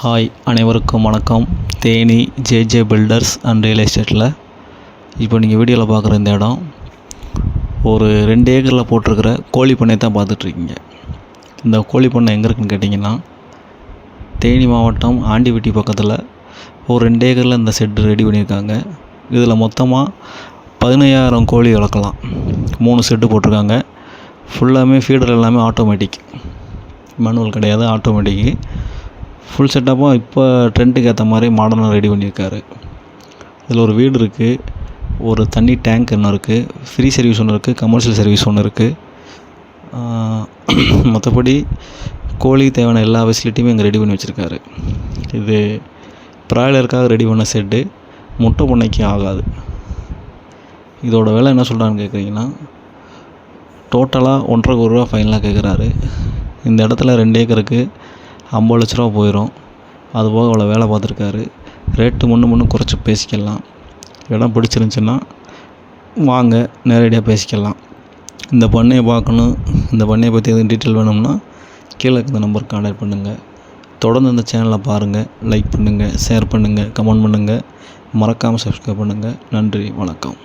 Hi, அனைவருக்கும் வணக்கம். Theni JJ filters and real எஸ்டேட்டில் இப்போ நீங்கள் வீடியோவில் பார்க்குற இந்த இடம் ஒரு 2 ஏக்கரில் போட்டிருக்கிற கோழி பண்ணை தான் பார்த்துட்ருக்கீங்க. இந்த கோழி பண்ணை எங்கே இருக்குதுன்னு கேட்டிங்கன்னா, தேனி மாவட்டம் ஆண்டிவட்டி பக்கத்தில் ஒரு 2 ஏக்கரில் இந்த செட்டு ரெடி பண்ணியிருக்காங்க. இதில் மொத்தமாக 15,000 கோழி வளர்க்கலாம். 3 செட்டு போட்டிருக்காங்க. ஃபுல்லாமே ஃபீடர் எல்லாமே ஆட்டோமேட்டிக், மேனுவல் கிடையாது, ஆட்டோமேட்டிக்கு. ஃபுல் செட்டப்பாக இப்போ ட்ரெண்டுக்கு ஏற்ற மாதிரி மாடர்னாக ரெடி பண்ணியிருக்காரு. இதில் ஒரு வீடு இருக்குது, ஒரு தண்ணி டேங்க் ஒன்று இருக்குது, ஃப்ரீ சர்வீஸ் ஒன்று இருக்குது, கமர்ஷியல் சர்வீஸ் ஒன்று இருக்குது. மற்றபடி கோழிக்கு தேவையான எல்லா ஃபெசிலிட்டியுமே இங்கே ரெடி பண்ணி வச்சுருக்காரு. இது ப்ராய்லருக்காக ரெடி பண்ண செட்டு, முட்டை பண்ணைக்கு ஆகாது. இதோட விலை என்ன சொல்கிறான்னு கேட்குறீங்கன்னா, டோட்டலாக 1,50,000 கோடி ரூபா ஃபைனலாக கேட்குறாரு. இந்த இடத்துல 2 ஏக்கருக்கு 50 லட்ச ரூபா போயிடும். அதுபோக அவ்வளோ வேலை பார்த்துருக்காரு. ரேட்டு முன்னும் குறைச்சி பேசிக்கலாம். இடம் பிடிச்சிருந்துச்சின்னா வாங்க, நேரடியாக பேசிக்கலாம். இந்த பண்ணையை பார்க்கணும், இந்த பண்ணையை பற்றி எதுவும் டீட்டெயில் வேணும்னா கீழே இந்த நம்பருக்கு கான்டாக்ட் பண்ணுங்கள். தொடர்ந்து இந்த சேனலை பாருங்கள், லைக் பண்ணுங்கள், ஷேர் பண்ணுங்கள், கமெண்ட் பண்ணுங்கள், மறக்காமல் சப்ஸ்கிரைப் பண்ணுங்கள். நன்றி, வணக்கம்.